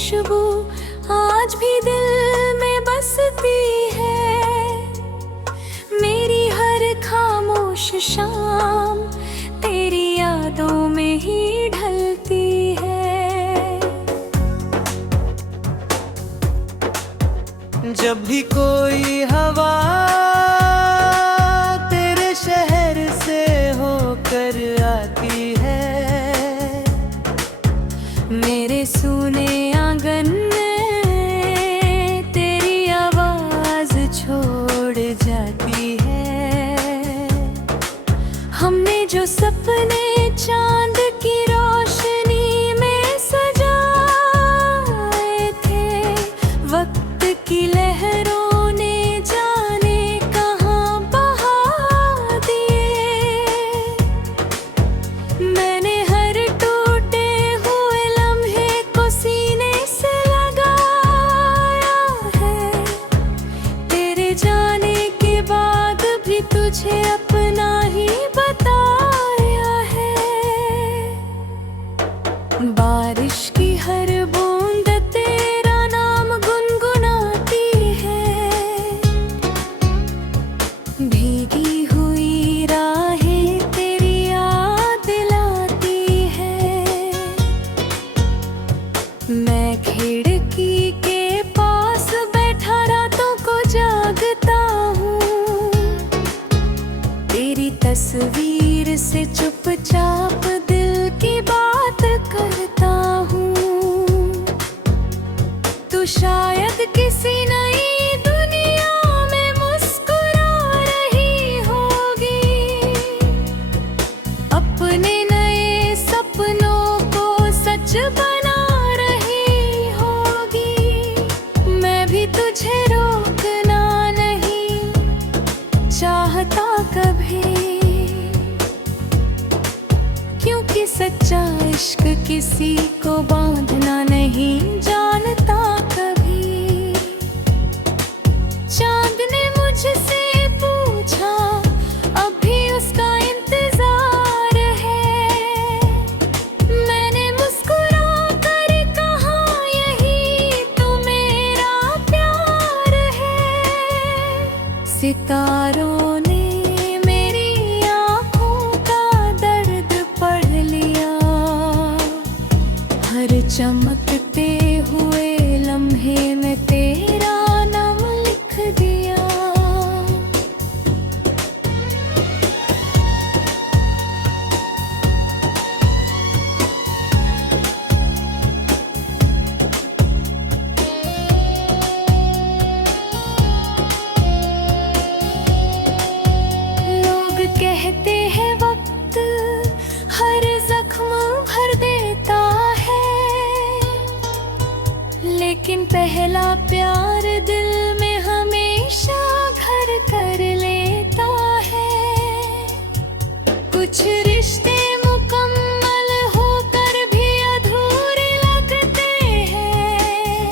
खुशबू आज भी दिल में बसती है। मेरी हर खामोश शाम तेरी यादों में ही ढलती है। जब भी कोई हवा तेरे शहर से होकर आती है, मेरे सूने आंगन में तेरी आवाज छोड़ जाती है। हमने जो सपने चांद की रोशनी में सजाए थे, वक्त की लहरों ने जाने कहाँ बहा दिए। मैंने हर टूटे हुए लम्हे को सीने से लगाया है। तेरे जाने के बाद भी तुझे अपना ही बताया है। बारिश की हर बूंद तेरा नाम गुनगुनाती है। भीगी हुई राहें तेरी याद दिलाती है। मैं खिड़की के पास बैठा रातों को जागता हूँ। तेरी तस्वीर से चुपचाप दिल की बात करता हूँ। तू शायद किसी नई दुनिया में मुस्कुरा रही होगी। अपने नए सपनों को सच बना रही होगी। मैं भी तुझे रोकना नहीं चाहता कभी, क्योंकि सच्चा इश्क किसी को बांधना नहीं जानता कभी। चांद ने मुझसे पूछा, अब भी उसका इंतजार है। मैंने मुस्कुरा कर कहा, यही तो मेरा प्यार है। सितारों ने मेरी आँखों का दर्द पढ़ लिया। हर चमकते हुए लम्हे में तेरा नाम लिख दिया। लोग कहते हैं वक्त हर जख्म भर देता है, लेकिन पहला प्यार दिल में हमेशा घर कर लेता है। कुछ रिश्ते मुकम्मल होकर भी अधूरे लगते हैं।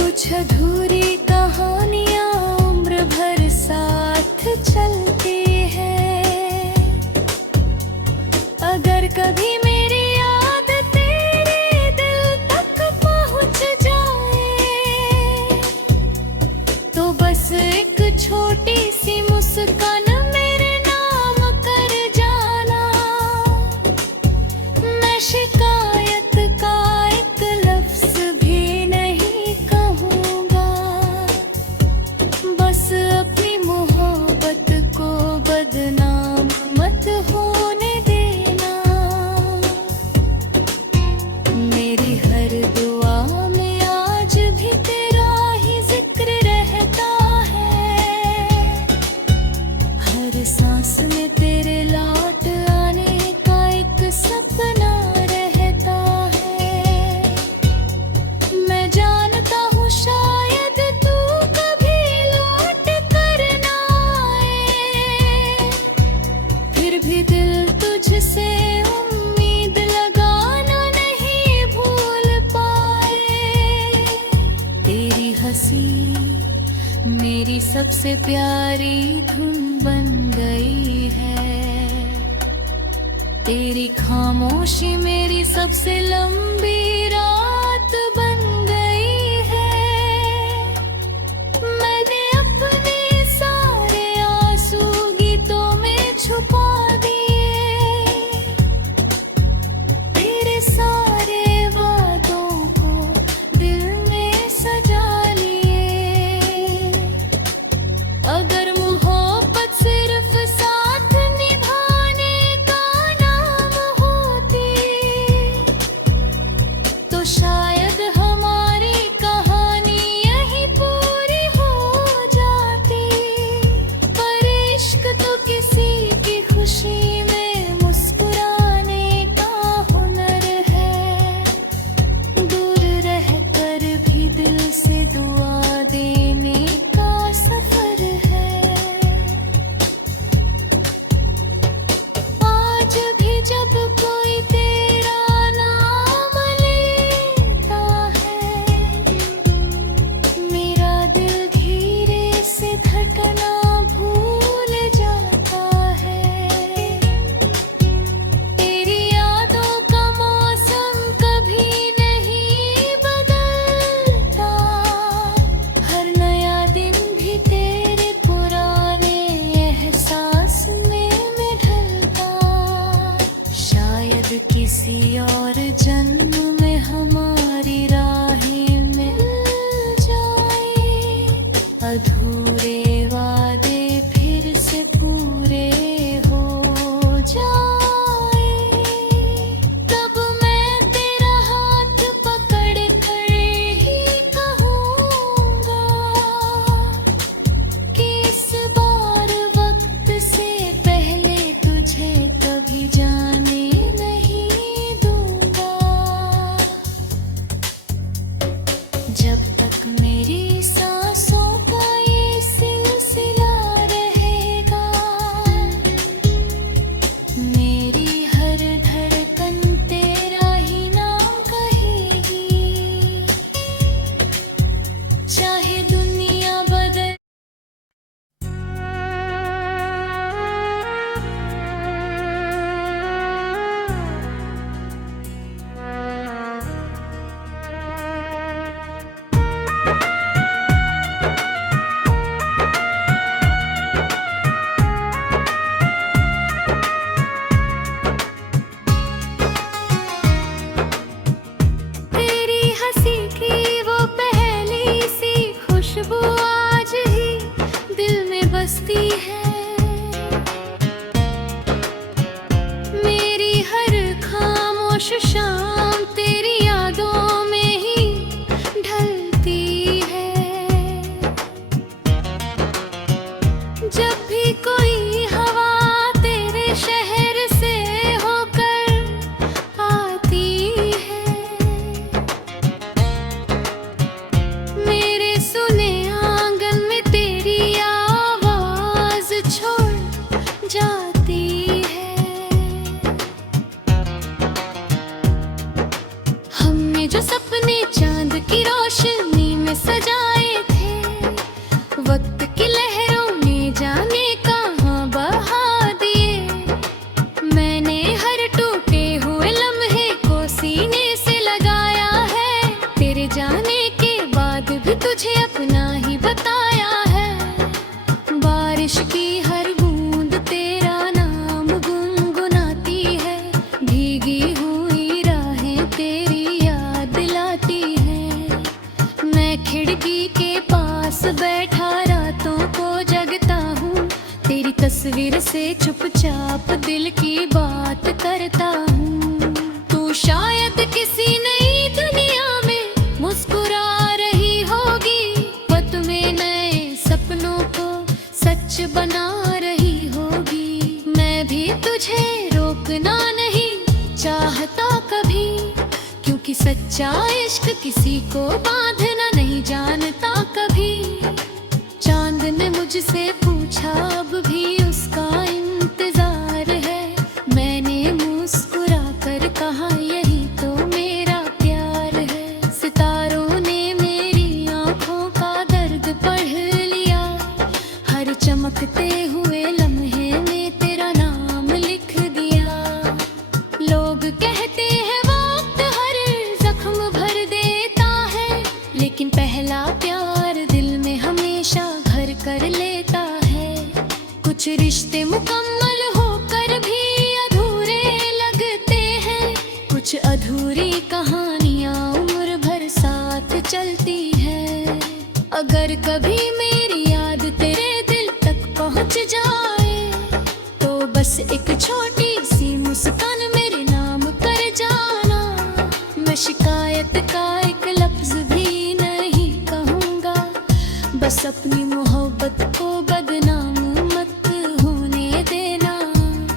कुछ अधूरी कहानियाँ उम्र भर साथ चलती है। अगर कभी मेरी याद तेरे दिल तक पहुँच जाए, तो बस एक छोटी सी मुस्कान मेरे नाम कर जाना। मैं शिकायत का एक लफ्ज भी नहीं कहूँगा। बस अपनी मोहब्बत को बदनाम मत होने देना। मेरी हर दुआ में आज भी तेरा ही जिक्र रहता है। हर सांस में तेरे लौट आने का एक सपना रहता है। मैं जानता हूँ शायद तू कभी लौट कर ना आए, फिर भी दिल तुझसे उम्मीद लगाना नहीं भूल पाए। तेरी हंसी मेरी सबसे प्यारी धुन बन गई है। तेरी खामोशी मेरी सबसे लंबी रात अधूरे वादे फिर से पूरे हो जाए, तब मैं तेरा हाथ पकड़ कर ही कहूँगा कि इस बार वक्त से पहले तुझे कभी जाने नहीं दूंगा। जब तक मेरी सांसों का ये सिलसिला रहेगा, मेरी हर धड़कन तेरा ही नाम कहेगी। चाहे दुनिया बदल तेरी हंसी की वो पहली सी खुशबू आज ही दिल में बसती है। मेरी हर खामोश शाम तेरी यादों में ही ढलती है। जब भी कोई हवा तेरे शहर से होकर आती है, मेरे सुने आंगन में तेरी आवाज छोड़ जाती है। हमने जो सपने चांद की रोशनी में सजाए थे, वक्त की लहरों ने जाने कहाँ बहा दिए। मैंने हर टूटे हुए लम्हे को सीने से लगाया है, तेरे जाने के बाद भी तुझे अपना ही बताया है। बारिश की हर बूंद तेरा नाम गुनगुनाती है, भीगी हुई राहें तेरी याद दिलाती है। मैं खिड़की के पास बैठा रातों को जगता हूँ, तेरी तस्वीर से चुपचाप दिल की बात करता हूँ। तू शायद किसी नई दुनिया में मुस्कुरा रही होगी, पत में नए सपनों को सच बना रही होगी। मैं भी तुझे रोकना नहीं चाहता कभी, क्योंकि सच्चा इश्क किसी को बांधना नहीं जानता कभी। चांद ने मुझसे पूछा अब भी उसका इंतजार है, मैंने मुस्कुरा कर कहा यही तो मेरा प्यार है। सितारों ने मेरी आंखों का दर्द पढ़ लिया, हर चमकते हुए लम्हे में तेरा नाम लिख दिया। लोग कहते हैं वक्त हर जख्म भर देता है, लेकिन पहला प्यार दिल में हमेशा घर कर लेता है। कुछ रिश्ते मुकम्मल होकर भी अधूरे लगते हैं, कुछ अधूरी कहानियां उम्र भर साथ चलती है। अगर कभी मेरी याद तेरे दिल तक पहुंच जाए, तो बस एक छोटी सी मुस्कान मेरे नाम कर जाना। मैं शिकायत का एक लफ्ज भी नहीं कहूँगा, बस अपनी मोहब्बत को बदनाम मत होने देना।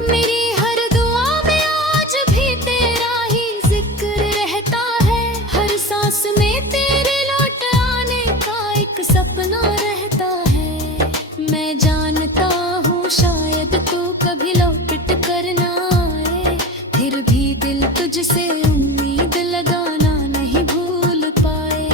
मेरी हर दुआ में आज भी तेरा ही जिक्र रहता है, हर सांस में तेरे लौट आने का एक सपना रहता है। मैं जानता हूँ शायद तू कभी लौट कर ना आए, फिर भी दिल तुझसे उम्मीद लगाना नहीं भूल पाए।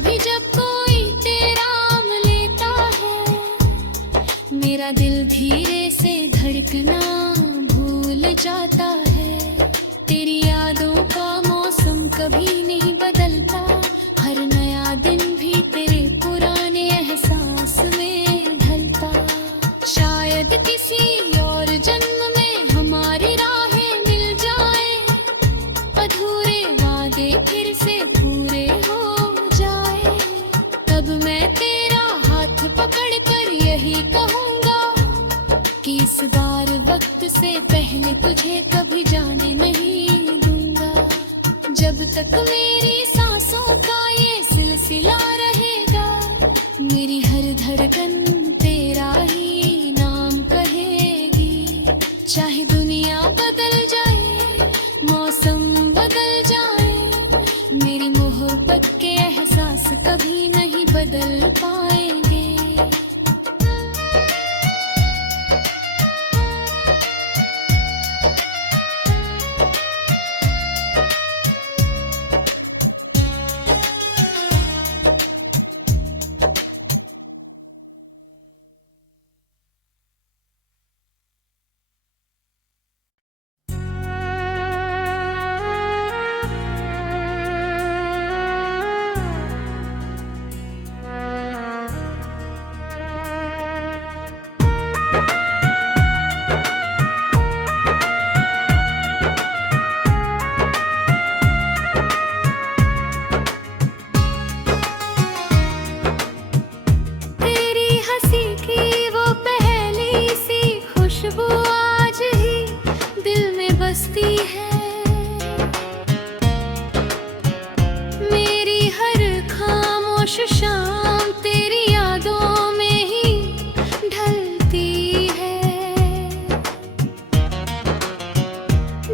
भी जब कोई तेरा नाम लेता है, मेरा दिल धीरे से धड़कना भूल जाता है। तेरी यादों का मौसम कभी नहीं बदलता, हर नया दिन भी तेरे पुराने एहसास में ढलता। शायद किसी और जन्म में हमारी राहें मिल जाए, अधूरे वादे फिर से पूरे हो जाए। तब मैं तेरा हाथ पकड़ कर यही कहूँगा कि इस बार वक्त से पहले तुझे कभी जाने नहीं दूंगा। जब तक मेरी सांसों का ये सिलसिला रहेगा, मेरी हर धड़कन तेरा ही नाम कहेगी। चाहे दुनिया बदल जाए, मौसम बदल जाए, मेरी मोहब्बत के एहसास कभी नहीं बदल पाएंगे। शाम तेरी यादों में ही ढलती है।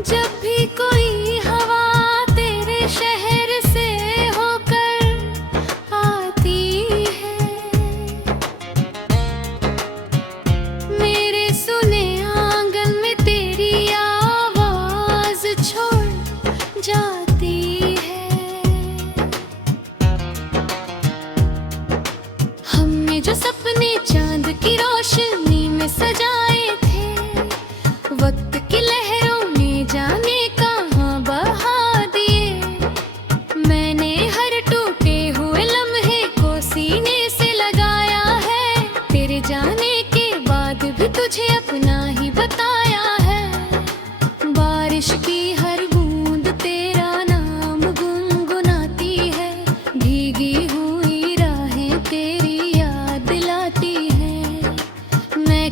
जब भी कोई हवा तेरे शहर से होकर आती है, मेरे सुने आंगन में तेरी आवाज छोड़ जाती है। जो सपने चांद की रोशनी में सजाए थे, वक्त की लहरों ने जाने कहाँ बहा दिए। मैंने हर टूटे हुए लम्हे को सीने से लगाया है, तेरे जाने के बाद भी तुझे अपना ही बताया है। बारिश की हर बूंद तेरा नाम गुनगुनाती है, भीगी हुई राहें तेरी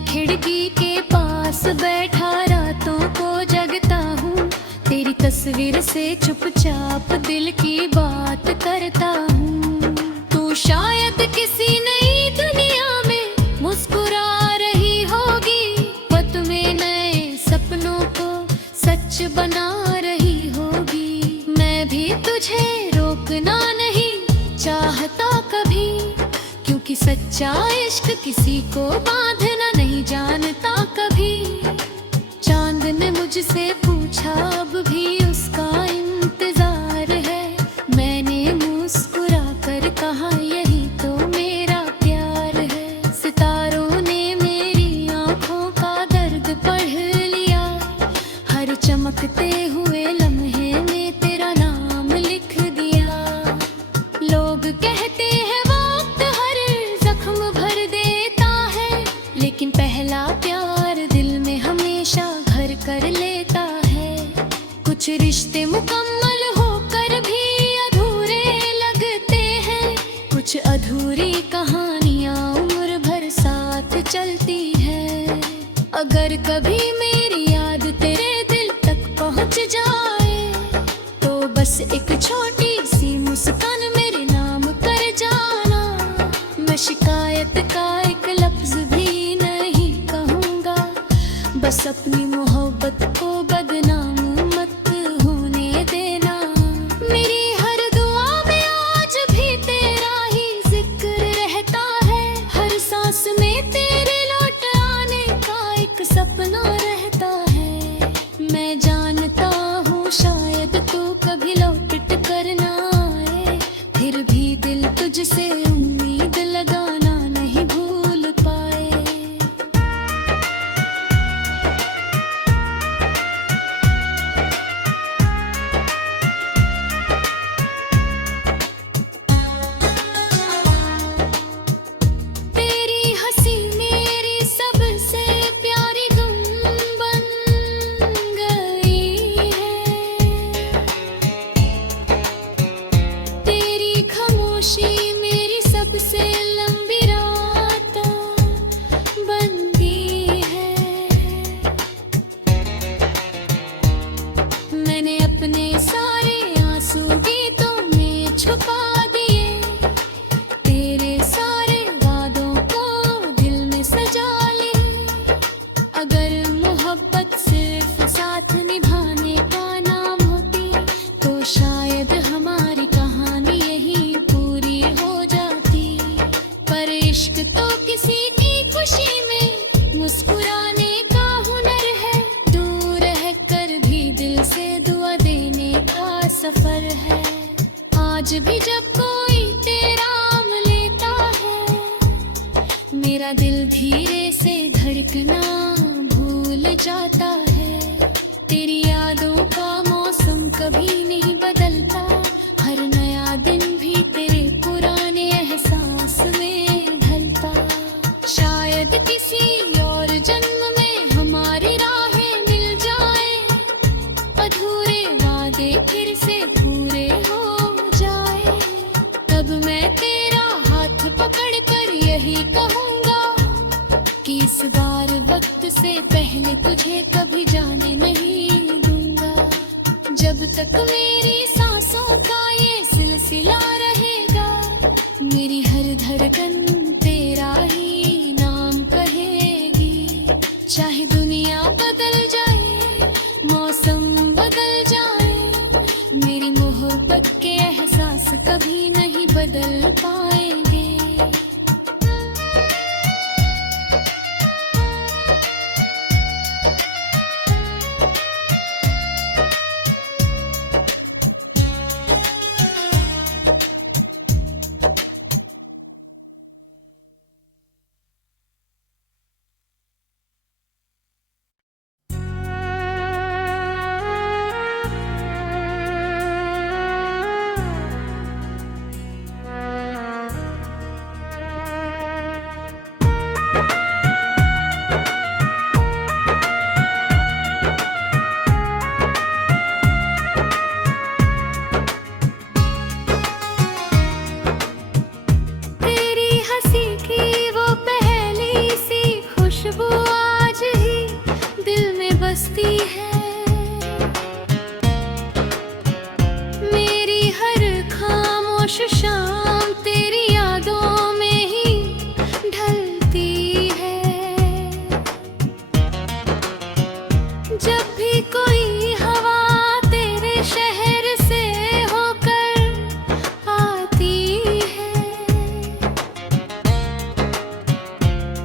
खिड़की के पास बैठा रातों को जगता हूँ, तेरी तस्वीर से चुपचाप दिल की बात करता हूँ। तू शायद किसी नई दुनिया में मुस्कुरा रही होगी, वक्त में नए सपनों को सच बना रही होगी। मैं भी तुझे रोकना नहीं चाहता कभी, क्योंकि सच्चा इश्क किसी को बांधना नहीं जानता कभी। चांद ने मुझसे पूछा अब भी उसका इंतजार है, मैंने मुस्कुरा कर कहा यही तो मेरा प्यार है। सितारों ने मेरी आंखों का दर्द पढ़ लिया, हर चमकते हुए लम्हे में तेरा नाम लिख दिया। लोग कहते हैं लेकिन पहला प्यार दिल में हमेशा घर कर लेता है। कुछ रिश्ते मुकम्मल होकर भी अधूरे लगते हैं, कुछ अधूरी कहानियाँ उम्र भर साथ चलती है। अगर कभी मेरी याद तेरे दिल तक पहुँच जाए, तो बस एक छोटी सी मुस्कान मेरे नाम कर जाना। मैं शिकायत का एक लफ्ज भी बस अपनी मोहब्बत को बदनाम मत होने देना। मेरी हर दुआ में आज भी तेरा ही जिक्र रहता है, हर सांस में तेरे लौट आने का एक सपना रहता है। मैं जानता हूँ शायद तू कभी लौट कर ना आए, फिर भी दिल तुझ सफर है। आज भी जब कोई तेरा नाम लेता है, मेरा दिल धीरे से धड़कना भूल जाता है। तेरी यादों का मौसम कभी नहीं बदलता, हर नया दिन भी तेरे पुराने एहसास में ढलता। शायद किसी और जन्म में हमारी राहें मिल जाए, अधूरे वादे फिर से पूरे हो जाए। तब मैं तेरा हाथ पकड़ कर यही कहूँगा कि इस बार वक्त से पहले तुझे कभी जाने नहीं दूंगा। जब तक मेरी सांसों का ये सिलसिला रहेगा, मेरी हर धड़कन तेरा ही नाम कहेगी। चाहे दुनिया बदल जाए, मौसम बदल जाए, मेरी मोहब्बत के एहसास कभी नहीं बदल पाएंगे। शाम तेरी यादों में ही ढलती है। जब भी कोई हवा तेरे शहर से होकर आती है,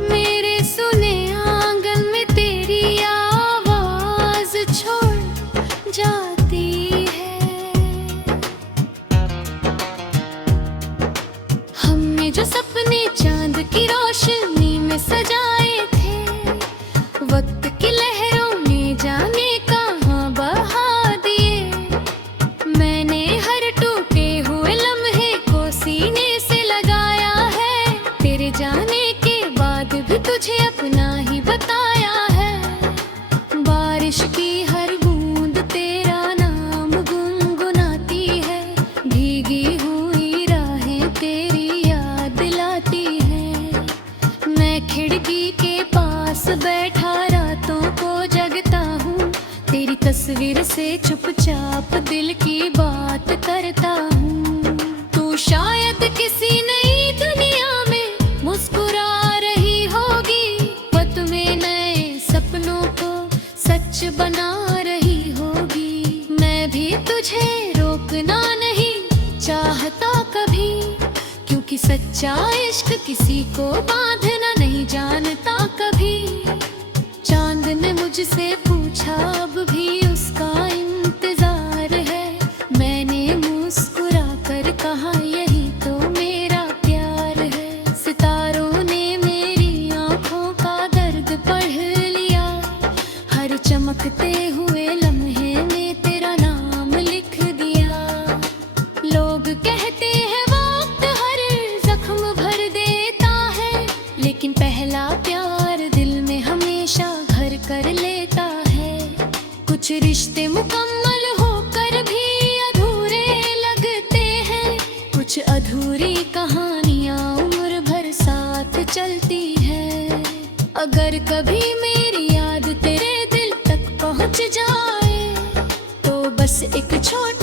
मेरे सुने आंगन में तेरी आवाज छोड़ जाती है। जो सपने चांद की रोशनी में सजाए थे, वक्त की लहरों ने जाने कहाँ बहा दिए। मैंने हर टूटे हुए लम्हे को सीने से लगाया है, तेरे जाने के बाद भी तुझे अपना ही बताया है। बारिश की हर बूंद तेरा नाम गुनगुनाती है, भीगी हुई राहें तेरी खिड़की के पास बैठा रातों को जगता हूँ, तेरी तस्वीर से चुपचाप दिल की बात करता हूँ। तू शायद किसी नई दुनिया में मुस्कुरा रही होगी, पत में नए सपनों को सच बना रही होगी। मैं भी तुझे रोकना नहीं चाहता कभी, क्योंकि सच्चा इश्क किसी को बांधना नहीं जानता कभी। चांद ने मुझसे पूछा अब भी उसका इंतजार है, मैंने मुस्कुरा कर कहा यही तो मेरा प्यार है। सितारों ने मेरी आंखों का दर्द पढ़ लिया, हर चमकते हुए लम्हे में तेरा नाम लिख दिया। लोग कहते हैं वक्त हर जख्म भर देता है, लेकिन पहला प्यार दिल में हमेशा घर कर लेता है। कुछ रिश्ते मुकम्मल होकर भी अधूरे लगते हैं, कुछ अधूरी कहानियां उम्र भर साथ चलती है। अगर कभी मेरी याद तेरे दिल तक पहुंच जाए, तो बस एक छोटा